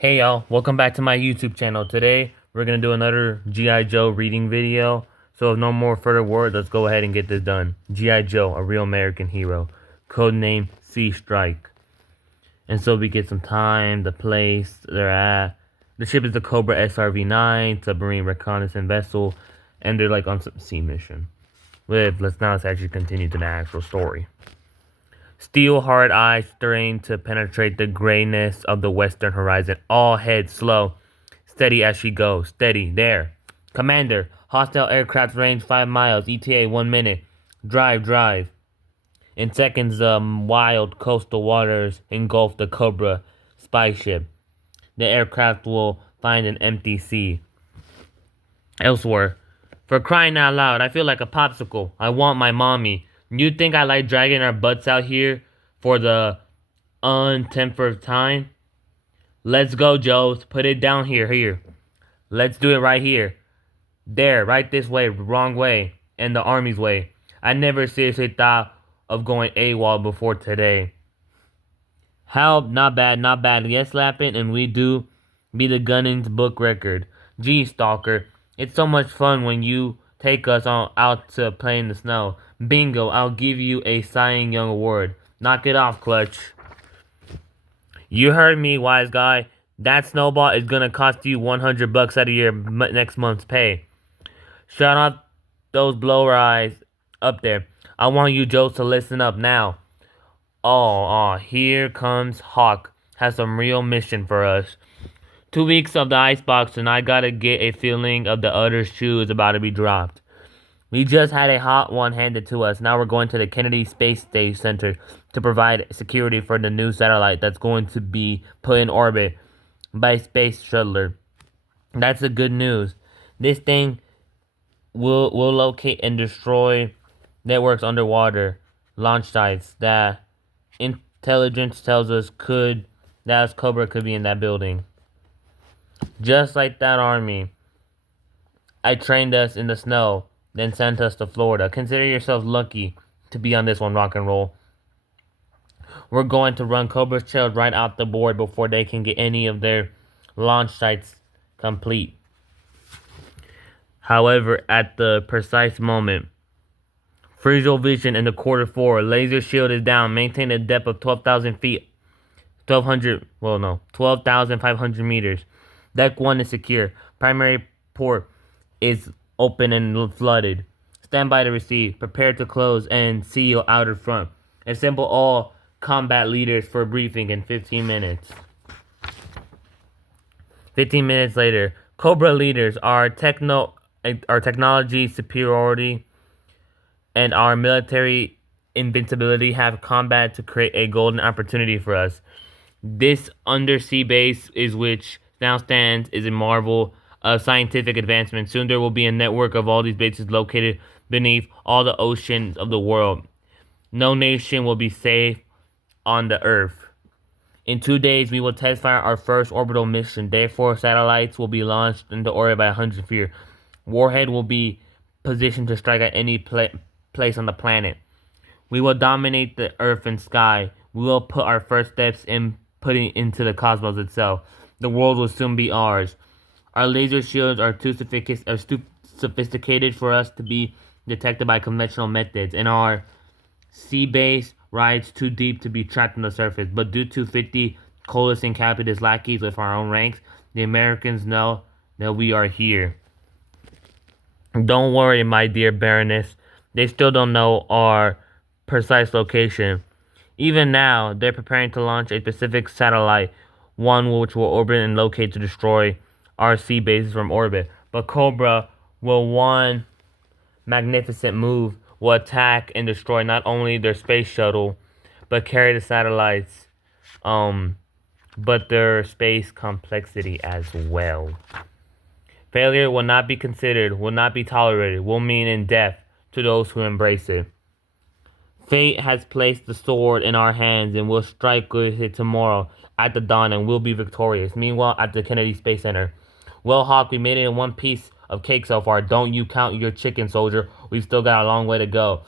Hey y'all, welcome back to my YouTube channel. Today, we're going to do another G.I Joe reading video. So, with no more further words, let's go ahead and get this done. G.I Joe, a real American hero. Codename Sea Strike. And so we get some time, the place they're at. The ship is the Cobra SRV-9, submarine reconnaissance vessel. And they're like on some sea mission. Let's actually continue to the actual story. Steel hard eyes strain to penetrate the grayness of the western horizon. All heads slow. Steady as she goes. Steady. There. Commander. Hostile aircraft range 5 miles. ETA 1 minute. Drive. In seconds, the wild coastal waters engulf the Cobra spy ship. The aircraft will find an empty sea. Elsewhere. For crying out loud, I feel like a popsicle. I want my mommy. You think I like dragging our butts out here for the untempered time? Let's go, Joes. Put it down here. Let's do it right here. There, right this way, wrong way, and the army's way. I never seriously thought of going AWOL before today. Help, not bad. Yes, slapping, and we do be the Gunning's book record. Gee, Stalker, it's so much fun when you take us out to play in the snow. Bingo, I'll give you a Cy Young award. Knock it off, Clutch. You heard me, wise guy. That snowball is gonna cost you $100 out of your next month's pay. Shut off those blower eyes up there. I want you Joes to listen up now. Here comes Hawk. Has some real mission for us. 2 weeks of the icebox and I gotta get a feeling of the other shoe is about to be dropped. We just had a hot one handed to us. Now we're going to the Kennedy Space Center to provide security for the new satellite that's going to be put in orbit by a space shuttler. That's the good news. This thing will locate and destroy networks underwater, launch sites that intelligence tells us that Cobra could be in that building. Just like that army. I trained us in the snow, then sent us to Florida. Consider yourselves lucky to be on this one, rock and roll. We're going to run Cobra's tails right out the board before they can get any of their launch sites complete. However, at the precise moment, visual vision in the quarter 4, laser shield is down. Maintain a depth of 12,000 feet. 12,500 meters. Deck 1 is secure. Primary port is open and flooded. Stand by to receive. Prepare to close and seal outer front. Assemble all combat leaders for briefing in 15 minutes. 15 minutes later, Cobra leaders, our technology superiority and our military invincibility have combat to create a golden opportunity for us. This undersea base is which now stands is a marvel of scientific advancement. Soon there will be a network of all these bases located beneath all the oceans of the world. No nation will be safe on the Earth. In 2 days, we will test fire our first orbital mission. Therefore, satellites will be launched into orbit by 100 feet. Warhead will be positioned to strike at any place on the planet. We will dominate the Earth and sky. We will put our first steps in putting into the cosmos itself. The world will soon be ours. Our laser shields are too sophisticated for us to be detected by conventional methods, and our sea base rides too deep to be trapped on the surface. But due to 50 coalescing capitalist lackeys with our own ranks, the Americans know that we are here. Don't worry, my dear Baroness. They still don't know our precise location. Even now, they're preparing to launch a specific satellite, one which will orbit and locate to destroy our sea bases from orbit. But Cobra will one magnificent move will attack and destroy not only their space shuttle, but carry the satellites, but their space complexity as well. Failure will not be considered, will not be tolerated, will mean in death to those who embrace it. Fate has placed the sword in our hands and we'll strike with it tomorrow at the dawn and we'll be victorious. Meanwhile, at the Kennedy Space Center. Well, Hawk, we made it in one piece of cake so far. Don't you count your chicken, soldier. We've still got a long way to go.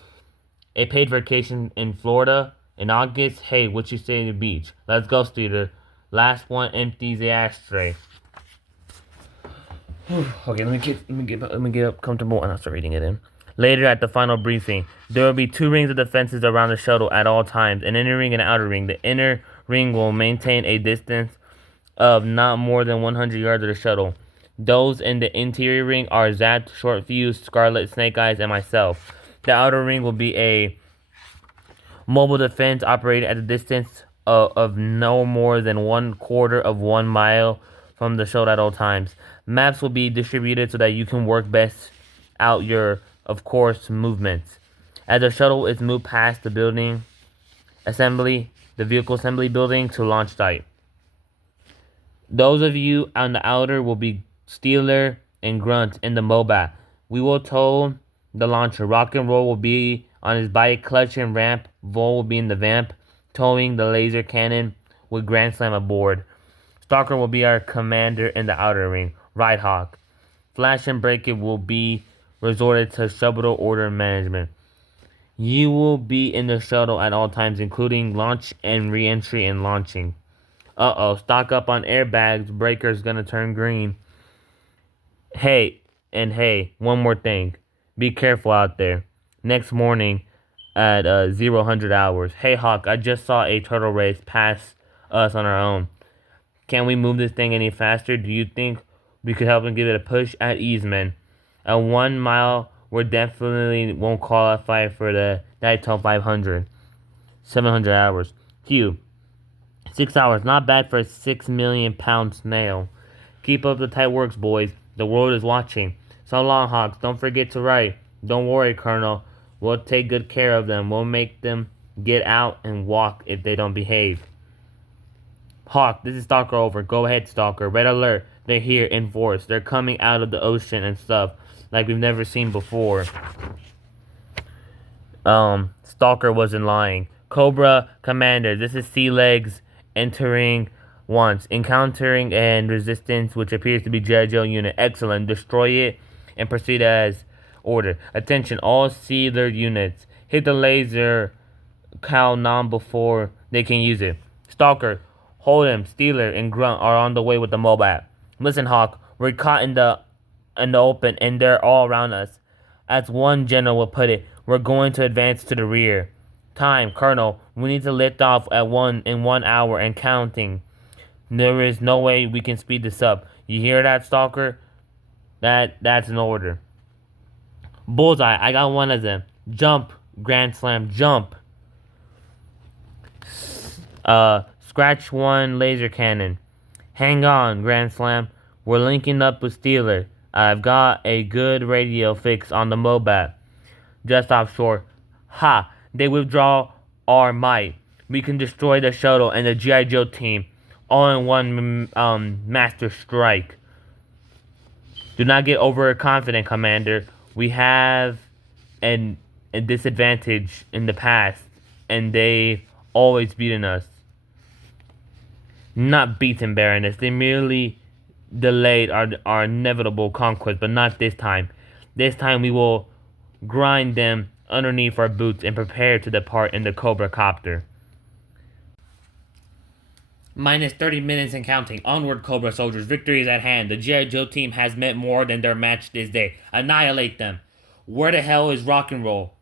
A paid vacation in Florida in August? Hey, what you say to the beach? Let's go, Steeder. Last one empties the ashtray. Okay, let me get up comfortable and I'll start reading it in. Later at the final briefing, there will be 2 rings of defenses around the shuttle at all times, an inner ring and an outer ring. The inner ring will maintain a distance of not more than 100 yards of the shuttle. Those in the interior ring are Zapped, Short Fuse, Scarlet, Snake Eyes, and myself. The outer ring will be a mobile defense operated at a distance of no more than 1/4 of 1 mile from the shuttle at all times. Maps will be distributed so that you can work best out your, of course, movements. As the shuttle is moved past the vehicle assembly building to launch site. Those of you on the outer will be Steeler and Grunt in the MOBA. We will tow the launcher. Rock and Roll will be on his bike. Clutch and Ramp. Vol will be in the Vamp, towing the laser cannon with Grand Slam aboard. Stalker will be our commander in the outer ring. Ride Hawk. Flash and Break It will be resorted to shuttle order management. You will be in the shuttle at all times, including launch and re-entry and launching. Stock up on airbags. Breaker's gonna turn green. Hey, one more thing. Be careful out there. Next morning at 0000 hours. Hey Hawk, I just saw a turtle race pass us on our own. Can we move this thing any faster? Do you think we could help him give it a push? At ease, man. At 1 mile, we definitely won't qualify for the Daytona 500. 700 hours. Q. 6 hours, not bad for a 6 million pound snail. Keep up the tight works, boys. The world is watching. So long, Hawks. Don't forget to write. Don't worry, Colonel. We'll take good care of them. We'll make them get out and walk if they don't behave. Hawk, this is Stalker over. Go ahead, Stalker. Red alert. They're here in force. They're coming out of the ocean and stuff like we've never seen before. Stalker wasn't lying. Cobra Commander, this is Sea Legs entering once. Encountering and resistance, which appears to be G.I Joe unit. Excellent. Destroy it and proceed as ordered. Attention, all Sealer units. Hit the laser cow nom before they can use it. Stalker, hold him. Steeler and Grunt are on the way with the mobile. Listen, Hawk, we're caught in the open and they're all around us. As one general would put it, we're going to advance to the rear. Time, Colonel, we need to lift off in 1 hour and counting. There is no way we can speed this up. You hear that, Stalker? That's an order. Bullseye, I got one of them. Jump, Grand Slam, jump. Scratch one laser cannon. Hang on, Grand Slam. We're linking up with Steeler. I've got a good radio fix on the MOBAT. Just offshore. Ha! They withdraw our might. We can destroy the shuttle and the G.I Joe team all in one master strike. Do not get overconfident, Commander. We have a disadvantage in the past, and they've always beaten us. Not beaten, Baroness. They merely delayed our inevitable conquest, but not this time. This time we will grind them underneath our boots and prepare to depart in the Cobra Copter. Minus 30 minutes and counting. Onward, Cobra soldiers. Victory is at hand. The G.I. Joe team has met more than their match this day. Annihilate them. Where the hell is Rock and Roll?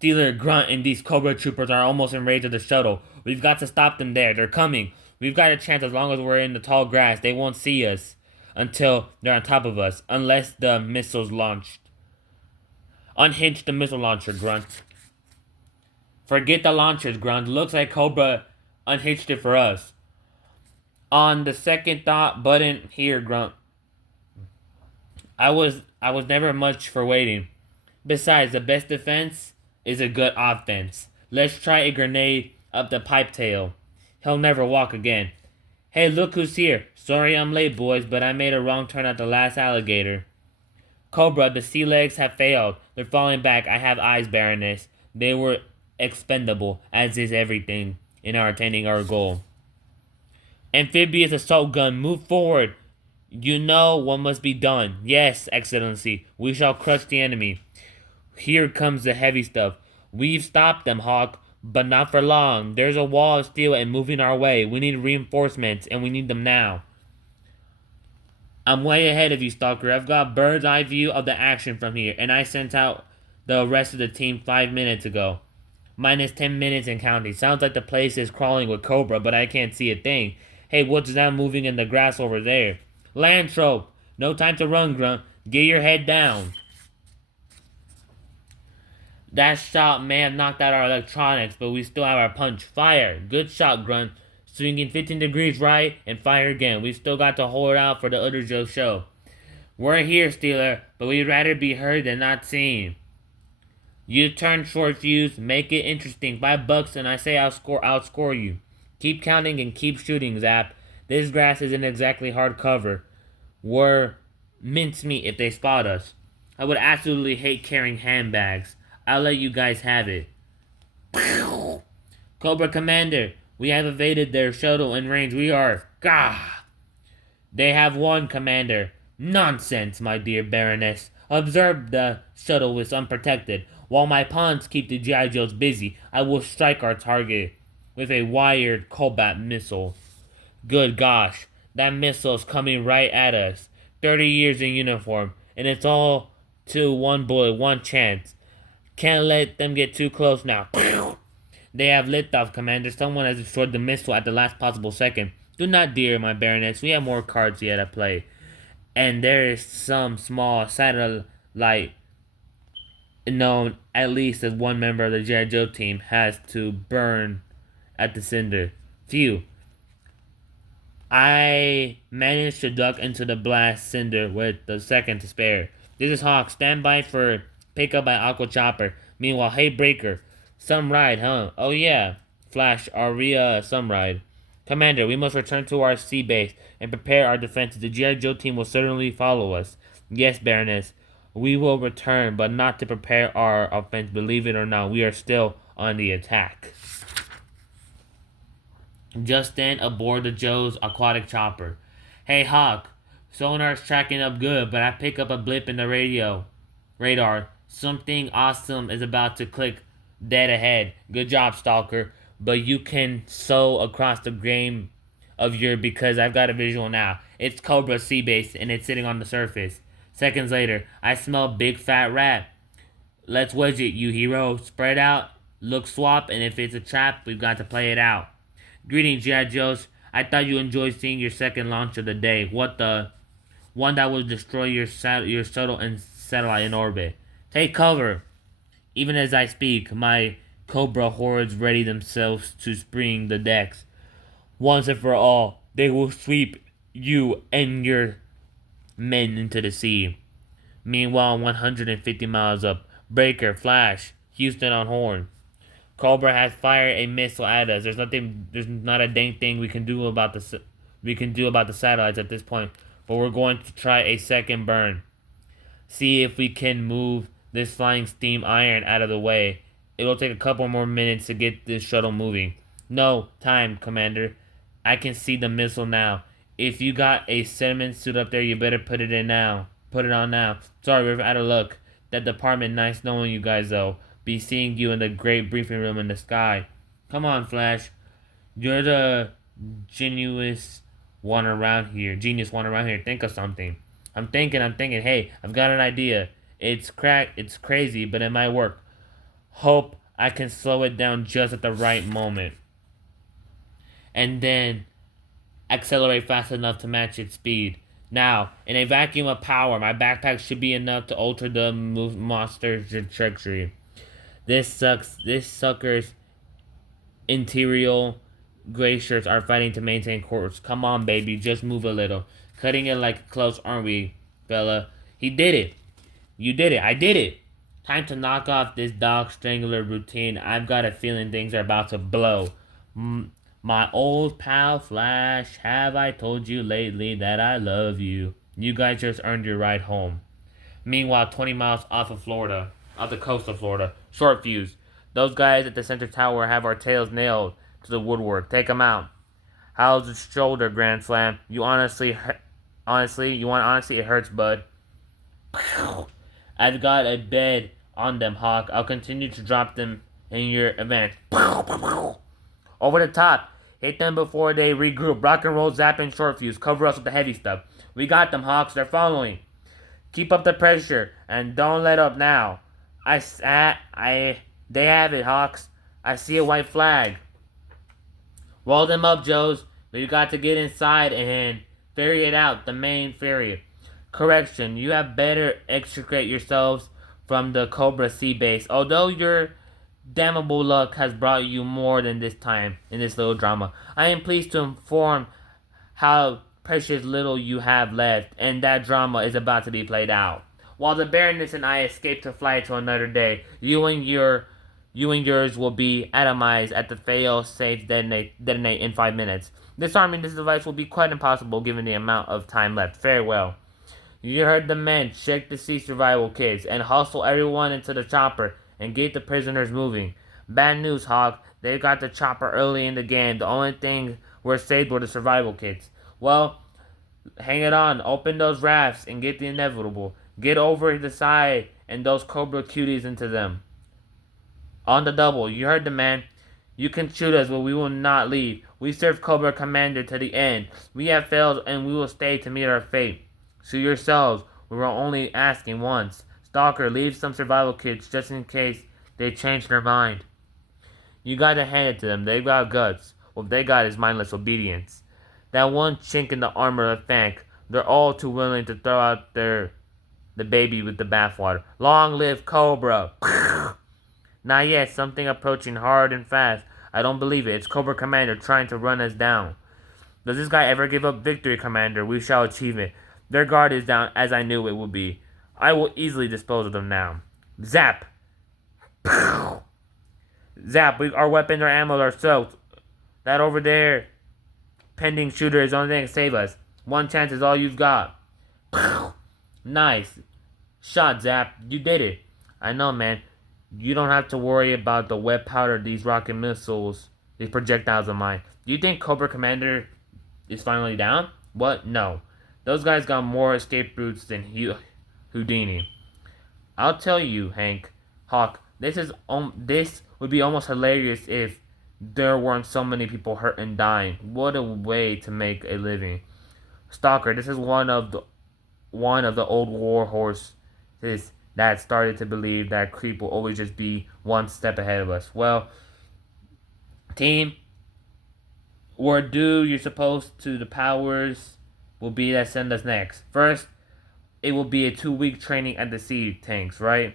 Steeler, Grunt, and these Cobra troopers are almost in range of the shuttle. We've got to stop them there. They're coming. We've got a chance as long as we're in the tall grass. They won't see us until they're on top of us. Unless the missile's launched. Unhinge the missile launcher, Grunt. Forget the launchers, Grunt. Looks like Cobra unhitched it for us. On the second thought button here, Grunt. I was never much for waiting. Besides, the best defense is a good offense. Let's try a grenade up the pipe tail. He'll never walk again. Hey, look who's here. Sorry I'm late, boys, but I made a wrong turn at the last alligator. Cobra, the sea legs have failed. They're falling back. I have eyes, Baroness. They were expendable, as is everything in our attaining our goal. Amphibious assault gun, move forward. You know what must be done. Yes, Excellency. We shall crush the enemy. Here comes the heavy stuff. We've stopped them, Hawk. But not for long. There's a wall of steel and moving our way. We need reinforcements, and we need them now. I'm way ahead of you, Stalker. I've got bird's eye view of the action from here, and I sent out the rest of the team 5 minutes ago. Minus 10 minutes and counting. Sounds like the place is crawling with Cobra, but I can't see a thing. Hey, what's that moving in the grass over there? Lantrope! No time to run, Grunt. Get your head down. That shot may have knocked out our electronics, but we still have our punch. Fire! Good shot, Grunt. Swinging 15 degrees right and fire again. We still got to hold out for the other Joe show. We're here, Steeler, but we'd rather be heard than not seen. You turn short fuse, make it interesting. $5 and I say I'll outscore you. Keep counting and keep shooting, Zap. This grass isn't exactly hard cover. We're mincemeat if they spot us. I would absolutely hate carrying handbags. I'll let you guys have it. Cobra Commander, we have evaded their shuttle in range. We are... Gah! They have won, Commander. Nonsense, my dear Baroness. Observe the shuttle is unprotected. While my pawns keep the G.I Joes busy, I will strike our target with a wired combat missile. Good gosh, that missile's coming right at us. 30 years in uniform, and it's all to one bullet, one chance. Can't let them get too close now. They have liftoff, Commander. Someone has destroyed the missile at the last possible second. Do not, dear, my Baroness. We have more cards yet at play. And there is some small satellite known at least as one member of the G.I Joe team has to burn at the cinder. Phew. I managed to duck into the blast cinder with the second to spare. This is Hawk. Stand by for pickup by Aqua Chopper. Meanwhile, hey Breaker. Some ride, huh? Oh yeah. Flash, are we some ride? Commander, we must return to our sea base and prepare our defenses. The G.I. Joe team will certainly follow us. Yes, Baroness. We will return, but not to prepare our offense. Believe it or not, we are still on the attack. Just then, aboard the Joe's aquatic chopper. Hey, Hawk. Sonar's tracking up good, but I pick up a blip in the radar. Something awesome is about to click dead ahead. Good job, Stalker. But you can sew across the grain of your because I've got a visual now. It's Cobra Sea Base, and it's sitting on the surface. Seconds later, I smell big fat rat. Let's wedge it, you hero. Spread out, look swap, and if it's a trap, we've got to play it out. Greetings, G.I. Joes. I thought you enjoyed seeing your second launch of the day. What the? One that will destroy your shuttle and satellite in orbit. Take cover. Even as I speak, my Cobra hordes ready themselves to spring the decks. Once and for all, they will sweep you and your men into the sea. Meanwhile, 150 miles up, Breaker, Flash, Houston on horn. Cobra has fired a missile at us. There's not a dang thing we can do about the satellites at this point. But we're going to try a second burn. See if we can move this flying steam iron out of the way. It'll take a couple more minutes to get this shuttle moving. No time, Commander. I can see the missile now. If you got a sediment suit up there, you better put it in now. Put it on now. Sorry, we're out of luck. That department, nice knowing you guys, though. Be seeing you in the great briefing room in the sky. Come on, Flash. You're the genius one around here. Think of something. I'm thinking. Hey, I've got an idea. It's crazy, but it might work. Hope I can slow it down just at the right moment. And then accelerate fast enough to match its speed. Now, in a vacuum of power, my backpack should be enough to alter the monster's trajectory. This sucker's interior gray shirts are fighting to maintain course. Come on, baby, just move a little. Cutting it like close, aren't we, fella? He did it. You did it. I did it. Time to knock off this dog strangler routine. I've got a feeling things are about to blow. My old pal Flash, have I told you lately that I love you? You guys just earned your ride home. Meanwhile, 20 miles off the coast of Florida, short fuse. Those guys at the center tower have our tails nailed to the woodwork. Take them out. How's the shoulder, Grand Slam? Honestly, it hurts, bud. I've got a bed on them, Hawk. I'll continue to drop them in your advantage. Over the top. Hit them before they regroup. Rock and roll, zap, and short fuse. Cover us with the heavy stuff. We got them, Hawks. They're following. Keep up the pressure and don't let up now. They have it, Hawks. I see a white flag. Wall them up, Joes. You got to get inside and ferry it out, the main ferry. Correction, you have better extricate yourselves from the Cobra Sea base. Although your damnable luck has brought you more than this time in this little drama, I am pleased to inform how precious little you have left, and that drama is about to be played out. While the Baroness and I escape to fly to another day, you and yours will be atomized at the fail-safe detonate in 5 minutes. Disarming this device will be quite impossible given the amount of time left. Farewell. You heard the men. Check the sea survival kits and hustle everyone into the chopper and get the prisoners moving. Bad news, Hawk. They got the chopper early in the game. The only thing were saved were the survival kits. Well, hang it on. Open those rafts and get the inevitable. Get over the side and those Cobra cuties into them. On the double. You heard the man. You can shoot us, but we will not leave. We serve Cobra Commander to the end. We have failed, and we will stay to meet our fate. Suit yourselves. We were only asking once. Stalker, leave some survival kits just in case they change their mind. You gotta hand it to them. They've got guts. What they got is mindless obedience. That one chink in the armor of Fank. They're all too willing to throw out the baby with the bathwater. Long live Cobra! Not yet. Something approaching hard and fast. I don't believe it. It's Cobra Commander trying to run us down. Does this guy ever give up victory, Commander? We shall achieve it. Their guard is down, as I knew it would be. I will easily dispose of them now. Zap! Zap! Our weapons, our ammo are soaked. That over there, pending shooter is the only thing to save us. One chance is all you've got. Nice. Shot, Zap. You did it. I know, man. You don't have to worry about the wet powder these rocket missiles, these projectiles of mine. Do you think Cobra Commander is finally down? What? No. Those guys got more escape routes than Houdini. I'll tell you, Hank, Hawk, this would be almost hilarious if there weren't so many people hurt and dying. What a way to make a living. Stalker, this is one of the old war horses that started to believe that creep will always just be one step ahead of us. Well, team, we're due. You're supposed to. The powers will be that send us next. First, it will be a 2-week training at the sea tanks, right?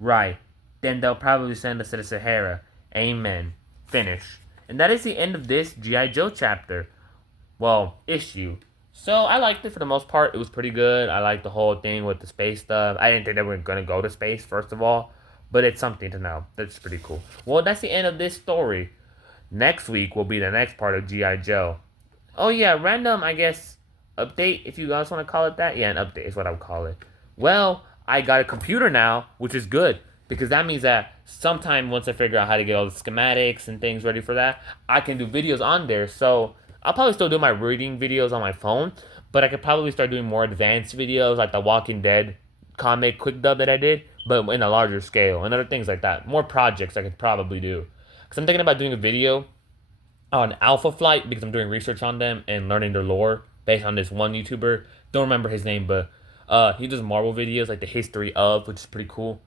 Right. Then they'll probably send us to the Sahara. Amen. Finish. And that is the end of this G.I. Joe chapter. Well, issue. So, I liked it for the most part. It was pretty good. I liked the whole thing with the space stuff. I didn't think they were going to go to space, first of all. But it's something to know. That's pretty cool. Well, that's the end of this story. Next week will be the next part of G.I. Joe. Oh, yeah. Random, I guess, update, if you guys want to call it that. Yeah, an update is what I would call it. Well, I got a computer now, which is good. Because that means that sometime once I figure out how to get all the schematics and things ready for that, I can do videos on there. So I'll probably still do my reading videos on my phone, but I could probably start doing more advanced videos like the Walking Dead comic quick dub that I did, but in a larger scale and other things like that. More projects I could probably do. Because I'm thinking about doing a video on Alpha Flight because I'm doing research on them and learning their lore based on this one YouTuber. Don't remember his name, but he does Marvel videos like the history of, which is pretty cool.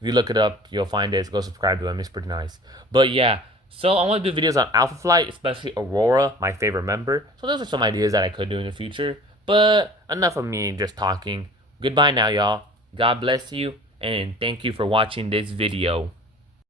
If you look it up, you'll find it. Go subscribe to him. It's pretty nice. But yeah, so I want to do videos on Alpha Flight, especially Aurora, my favorite member. So those are some ideas that I could do in the future. But enough of me just talking. Goodbye now, y'all. God bless you, and thank you for watching this video.